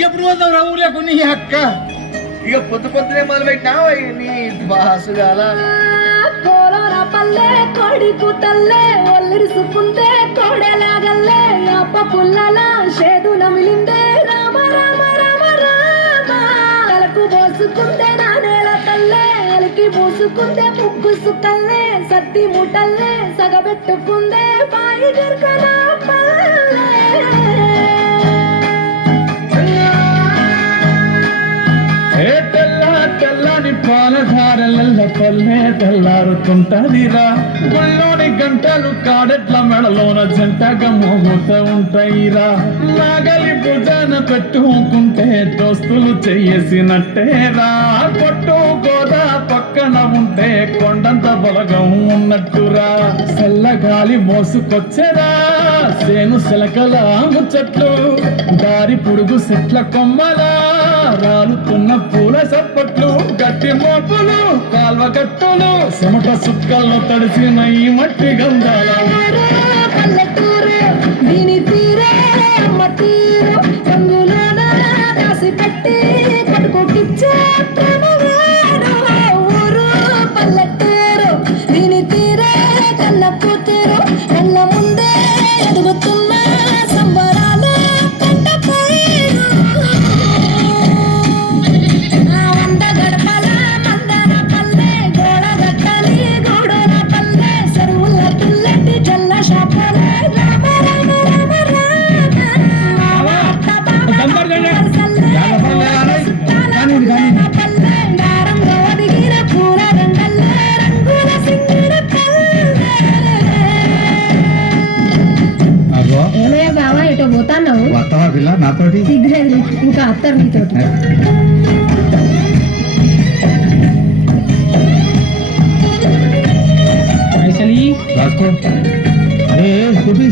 ఎప్పుడు పోతావు రా ఊర్లో కొన్ని అక్క ఇక పొద్దునే మొదలు పెట్టినా నీ బాసు గాల కోలోన పల్లె కోడి కూతల్లే ఒల్లిరుసుకుంటే కోడెలాగల్లే అప్ప పుల్లల షేదు నమిలిందే రామ రామ రామ రామ తలకు పోసుకుంటే నానేల తల్లే అలికి పూసుకుంటే ముగ్గు సుక్కల్లే సత్తి ముటల్లే సగబెట్టుకుందే బాయి గిర్కన పల్లె తెల్లని పాలధారల పల్లె తెల్లారుతుంటదిరా గుళ్ళోని గంటలు కాడెట్ల మెడలోన జంటగా మోగుతూ ఉంటాయిరా నాగలి భుజాన పెట్టుకుంటే దోస్తులు చేసినట్టేరా కొట్టు గోదా పక్కన ఉంటే కొండంత బలగం ఉన్నట్టురా చల్లగాలి మోసుకొచ్చేరా సేను శిలకల ముచ్చట్లు దారి పుడుగు చెట్ల కొమ్మలా రాలుతున్న పూల సప్పట్లు గట్టి మోపులు కాల్వ గట్టులు చెమట సుక్కల్లో తడిసిన ఈ మట్టి గంధాల పల్లెటూరు దీని తీరే అమ్మ తీరు రంగులోన రాసి పెట్టి కడుకోకిచ్చే ఊరు పల్లెటూరు దీని తీరే కన్న కూతురు కళ్ళ ముందే ఎదుగుతున్న సంబరాల కంట పైరు వంద గడపల మందర పల్లె గోడ గట్టలి గూడూర పల్లె చెరువుల తుల్లెట్టి జల్ల షాపల రామ రామ రామ రామ పల్లె దారంలో ఒదిగిన పూల రంగల్ల రంగుల సింగిడి పల్లె ఏమయ్యా బావా ఎటో పోతాన్నావు వస్తావా పిల్ల నాతోటి సిగ్గులేదు ఇంకా అత్తరు నీతోటి రాసుకో స్కూటీ